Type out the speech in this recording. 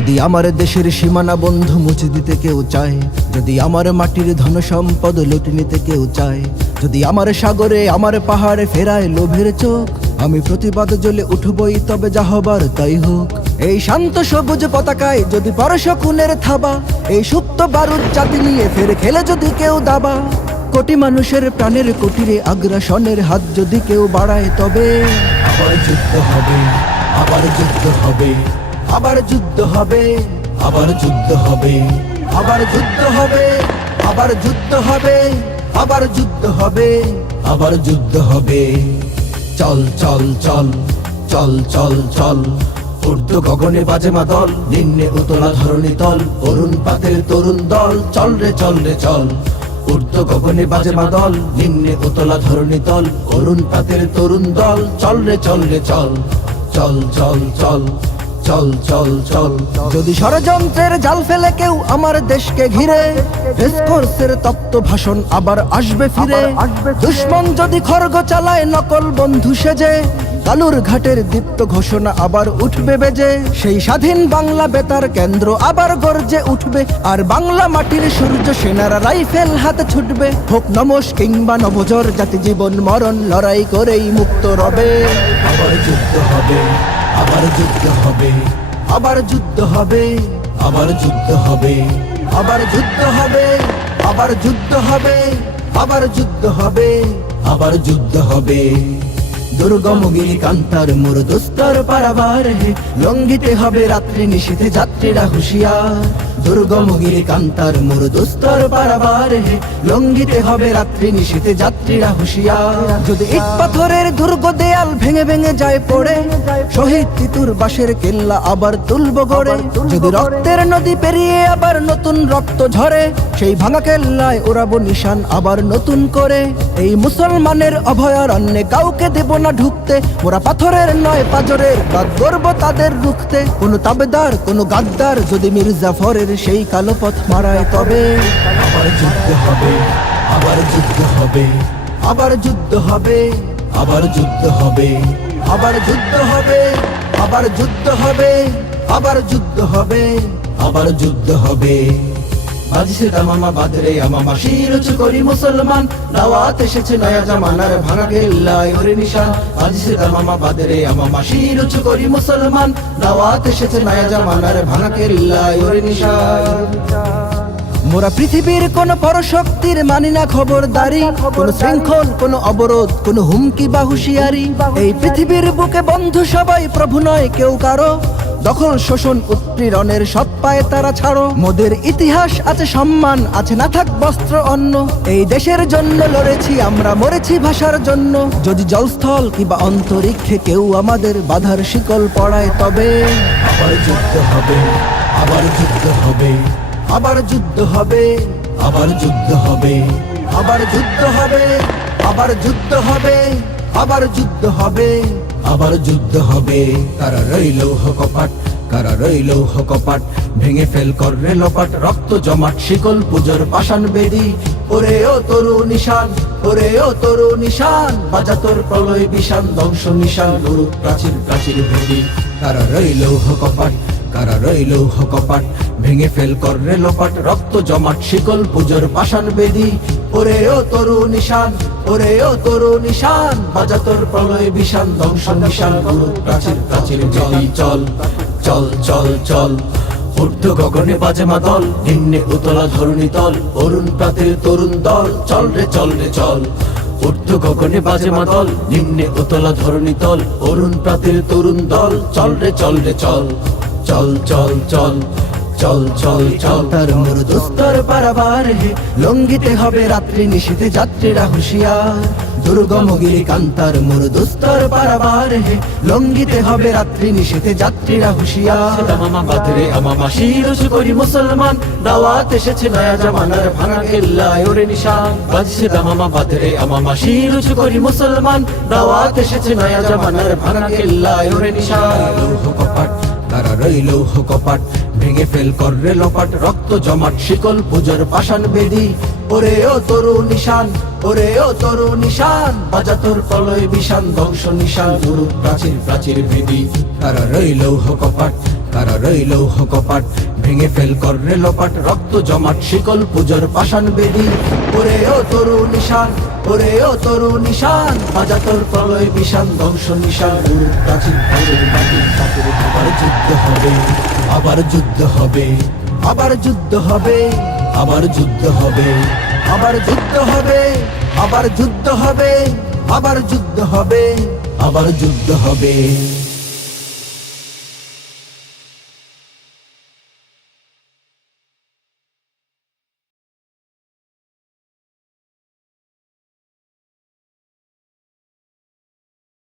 যদি আমার দেশের সীমানা বন্ধু মুছে দিতে কেউ চায়, যদি আমার মাটির ধন সম্পদ লুটে নিতে কেউ চায়, যদি আমার সাগরে আমার পাহাড়ে ফেরায় লোভের চোখ, আমি প্রতিবাদ জ্বলে উঠবই, তবে যা হবার তাই হোক। এই শান্ত সবুজ পতাকায় যদি পরশকুনের থাবা, এই সুপ্ত বারুদ জাতি নিয়ে ফের খেলে যদি কেউ দাবা, কোটি মানুষের প্রাণের কুটিরে আগ্রাসনের হাত যদি কেউ বাড়ায়, তবে আবার যুদ্ধ হবে, আবার যুদ্ধ হবে, আবার যুদ্ধ হবে, আবার যুদ্ধ হবে, আবার যুদ্ধ হবে, আবার যুদ্ধ হবে, আবার যুদ্ধ হবে, আবার যুদ্ধ হবে। চল চল চল চল চল চল, ঊর্ধ্ব গগনে বাজে মাদল, নিম্নে উতলা ধরণী তল, অরুণ পাতের তরুণ দল, চল রে চল রে চল। ঊর্ধ্ব গগনে বাজে মাদল, নিম্নে উতলা ধরণী তল, অরুণ পাতের তরুণ দল, চল রে চল রে চল। চল চল চল চল চল চল। যদি ষড়যন্ত্রের জাল ফেলে কেউ আমার দেশকে ঘিরে, রেসকোর্সের তপ্ত ভাষণ আবার আসবে ফিরে। দুশ্মন যদি খড়গ চালায় নকল বন্ধু সেজে, কালুর ঘাটের দীপ্ত ঘোষণা আবার উঠবে বেজে। সেই স্বাধীন বাংলা বেতার কেন্দ্র আবার গর্জে উঠবে, আর বাংলা মাটির সূর্য সেনারা রাইফেল হাতে ছুটবে। হোক নমস কিংবা নবজর, জাতি জীবন মরণ লড়াই করেই মুক্ত রবে। আবার যুদ্ধ হবে, আবার যুদ্ধ হবে, আবার যুদ্ধ হবে, আবার যুদ্ধ হবে, আবার যুদ্ধ হবে, আবার যুদ্ধ হবে, আবার যুদ্ধ হবে, আবার যুদ্ধ হবে। দুর্গমগিরি কান্তার মোর দুস্তর পারাবার হে, লঙ্ঘিতে হবে রাত্রি নিশীথে যাত্রীরা হুঁশিয়ার। দুর্গমগিরি কান্তার মোর দুস্তর পারাবার হে, লঙ্ঘিতে হবে রাত্রি নিশীথে যাত্রীরা হুঁশিয়ার। যদি ইট পাথরের দুর্গ দেয়াল ভেঙে ভেঙে যায় পড়ে, শহীদ তিতুর বাঁশের কেল্লা আবার তুলব গড়ে। যদি রক্তের নদী পেরিয়ে আবার নতুন রক্ত ঝরে, সেই ভাঙা কেল্লায় ওড়াবো নিশান আবার নতুন করে। এই মুসলমানের অভয়ারণ্যে কাউকে দেব না ঢুকতে, ওরা পাথরের নয় পাজরের, বাদ করব তাদের রুখতে। কোনো তাবেদার কোনো গাদ্দার যদি মির্জাফরের সেই কালো পথ মারায়, তবে আবার যুদ্ধ হবে, আবার যুদ্ধ হবে, আবার যুদ্ধ হবে, আবার যুদ্ধ হবে, আবার যুদ্ধ হবে, আবার যুদ্ধ হবে, আবার যুদ্ধ হবে, আবার যুদ্ধ হবে। বাজিছে দামামা বাদরে আমামা, শির উঁচু করি মুসলমান, দাওয়াত এসেছে নয়া জামানার ভাঙা কেল্লায় ওরে নিশান। বাজিছে দামামা বাদরে আমামা, শির উঁচু করি মুসলমান, দাওয়াত এসেছে নয়া জামানার ভাঙা কেল্লায় ওরে নিশান। মোরা পৃথিবীর কোন পরশক্তির মানি না খবরদারি, কোন শৃঙ্খল কোন অবরোধ কোন হুমকি বা হুঁশিয়ারি। এই পৃথিবীর বুকে বন্ধু সবাই, প্রভু নয় কেউ কারো। দখল শোষণ উৎপীড়নের সব পায়ে তারা ছাড়ো। মোদের ইতিহাস আছে সম্মান আছে, না থাক বস্ত্র অন্ন। এই দেশের জন্য লড়েছি আমরা, মরেছি ভাষার জন্য। যদি জলস্থল কিংবা অন্তরিক্ষে কেউ আমাদের বাধার শিকল পড়ায়, তবে আবার যুদ্ধ হবে, আবার যুদ্ধ হবে, আবার যুদ্ধ হবে, আবার যুদ্ধ হবে, আবার যুদ্ধ হবে, আবার যুদ্ধ হবে, আবার যুদ্ধ হবে, আবার যুদ্ধ হবে। কারা রইল কপাট, কারা রইল কপাট, ভেঙে ফেল কররে লোপাট। রক্ত জমাট শিকল পুজোর পাষাণ বেদি, ওরে ও তরু নিশান, ওরে ও তরু নিশান। বাজা তোর প্রলয় বিষান, ধ্বংস নিশান গুরু প্রাচীর প্রাচীর ভেদি। কারা রইল কপাট, কারা রইল কপাট, ভেঙে ফেল কররে লোপাট। রক্ত জমাট শিকল পুজোর পাষাণ বেদি, ওরে ও তরু নিশান, ওরে ও তরু নিশান। বাজা তোর প্রলয় বিষান, ধ্বংস নিশান গুরু প্রাচীর প্রাচীর ভেদি। চল চল চল চল, ঊর্ধ্ব গগনে বাজে মাদল, নিম্নে উতলা ধরণী তল, অরুণ প্রাতের তরুণ দল, চল রে চল রে চল। ঊর্ধ্ব গগনে বাজে মাদল, নিম্নে উতলা ধরণী তল, অরুণ প্রাতের তরুণ দল, চল রে চল রে চল। চল চল চল চল চল চল। তার মোর দুস্তর পারাবার হে, লঙ্ঘিতে হবে রাত্রি নিশীথে যাত্রীরা হুঁশিয়ার। দুর্গমগিরি কান্তার মোর দুস্তর পারাবার হে, লঙ্ঘিতে হবে রাত্রি নিশীথে যাত্রীরা হুঁশিয়ার। দামামা বাদরে আমামা, শির উঁচু করি মুসলমান, দাওয়াত এসেছে নয়া জামানার ভাঙা কেল্লায় ওরে নিশান। বাজছে দামামা বাদরে আমামা, শির উঁচু করি মুসলমান, দাওয়াত এসেছে নয়া জামানার ভাঙা কেল্লায় ওরে নিশান। কপাট, কারা রইল কপাট, ভেঙে ফেল কররে লোপাট। রক্ত জমাট শিকল পুজোর পাষাণ বেদি, ওরে ও তরু নিশান, ওরে ও তরু নিশান। বাজা তোর প্রলয় বিষান, ধ্বংস নিশান গুরু প্রাচীর প্রাচীর ভেদি। কারা রইল কপাট, তারা রইল কপাট, ভেঙে ফেল কর রে লোপাট, রক্ত জমাট শিকল পুজোর পাষাণ বেদি। ওরে ও তরু নিশান, ওরে ও তরু নিশান, বাজা তোর প্রলয় বিশান, ধ্বংস নিশান, প্রাচীন ভাঙের মাটি তাদের। আবার যুদ্ধ হবে, আবার যুদ্ধ হবে, আবার যুদ্ধ হবে, আবার যুদ্ধ হবে, আবার যুদ্ধ হবে, আবার যুদ্ধ হবে, আবার যুদ্ধ হবে, আবার যুদ্ধ হবে।